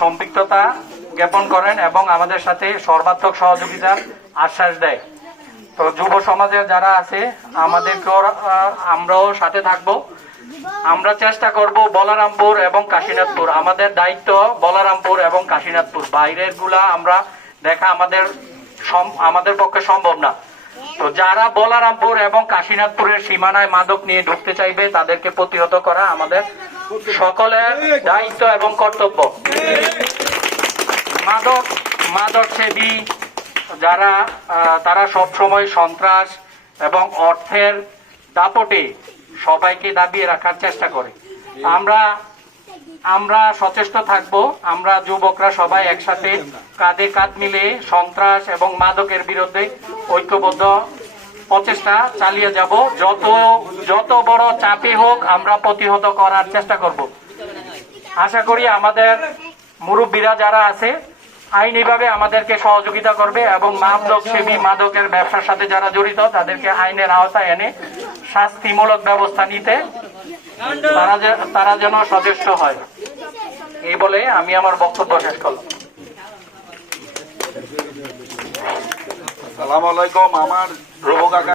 সম্পৃক্ততা জ্ঞাপন করেন এবং আমাদের সাথে সর্বাত্মক সহযোগিতার আশ্বাস দেয়। তো যুব সমাজের যারা আছে আমাদেরকেও আমরাও সাথে থাকব। আমরা চেষ্টা করব বলরামপুর এবং কাশীনাথপুর, আমাদের দায়িত্ব বলরামপুর এবং কাশীনাথপুর, বাইরের গুলা আমরা দেখা আমাদের পক্ষে সম্ভব না। তো যারা বলরামপুর এবং কাশীনাথপুরের সীমানায় মাদক নিয়ে ঢুকতে চাইবে তাদেরকে প্রতিহত করা আমাদের সকলের দায়িত্ব এবং কর্তব্য। মাদক সেবী যারা তারা সবসময় সন্ত্রাস এবং অর্থের দাপটে সবাইকে দাবিয়ে রাখার চেষ্টা করে। আমরা সচেষ্ট থাকব। আমরা যুবকরা সবাই একসাথে কাঁধে কাঁধ মিলে সন্ত্রাস এবং মাদকের বিরুদ্ধে ঐক্যবদ্ধ প্রচেষ্টা চালিয়ে যাব। যত বড় চাপে হোক আমরা প্রতিহত করার চেষ্টা করব। আশা করি আমাদের মুরব্বীরা যারা আছে আইনিভাবে আমাদেরকে সহযোগিতা করবে এবং মাদক সেবী মাদকের ব্যবসার সাথে যারা জড়িত তাদেরকে আইনের আওতায় এনে শাস্তিমূলক ব্যবস্থা নিতে তারা যেন সচেষ্ট হয়। এই বলে আমি আমার বক্তব্য শেষ করলাম। আসসালামু আলাইকুম। আমার রবু কাকা